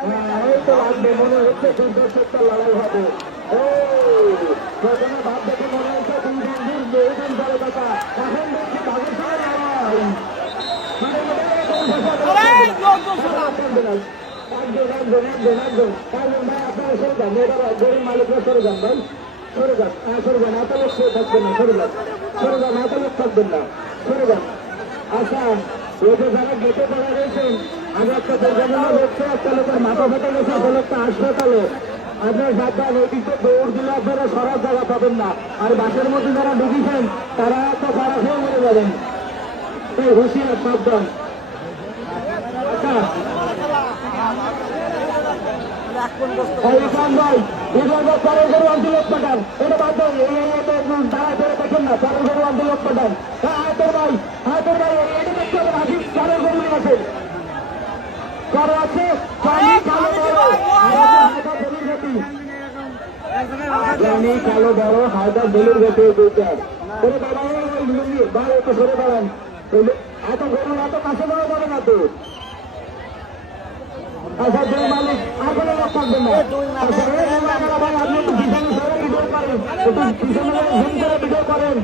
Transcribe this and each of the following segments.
এই তো লাগবে মনে হচ্ছে সুন্দর সত্য লড়াই হবে। প্রথমে ভাব দেখে মনে হচ্ছে দুজন বড় কথা, এখন দেখছি ভাগের সঙ্গে লড়াই। আপনারা সরে যান, গরিব মালিকরা সরে যান ভাই, সরে যান, সরে যান, এত লোক থাকবেন না, সরে যান, সরে যান, এত লোক থাকবেন না, সরে যান। আচ্ছা, ওই যে যারা গেটে পড়া রয়েছেন, আমি একটা দুর্ঘটনা হচ্ছে, একটা লোকের মাথা ফেটে গেছে, একটা লোকটা হাসপাতালে। আপনার সাবধান, ওই দিকে দৌড় দিলে আপনারা সরার জায়গা পাবেন না। আর বাসের মধ্যে যারা ঢুকেছেন তারা তো খারাপ হয়ে মরে যাবেন, তাই হুঁশিয়ার, সাবধান। আচ্ছা ভাই, পরের গরু আন্দোলন পাঠান, এটা বাদ দেন, দাঁড়া করে দেখেন না, পরের গরু আন্দোলন পাঠান। হাতের ভাই, হাতের ভাই, এটা দেখতে হবে আসিস, পরের গরু আছে, কারো আছে কালো বড় হায়দার বেলুর গেছে দুইটার করে দাঁড়ান, একটু সরে দাঁড়ান, এত গরু এত কাছে বড় যাবে না তো। আচ্ছা দুই মালিক আর কোনো লোক থাকবেন না, ভাই আপনি একটু পিছনে সরে ভিডিও করেন, একটু পিছনে জুম করে ভিডিও করেন।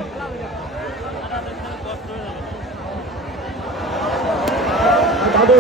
দাদু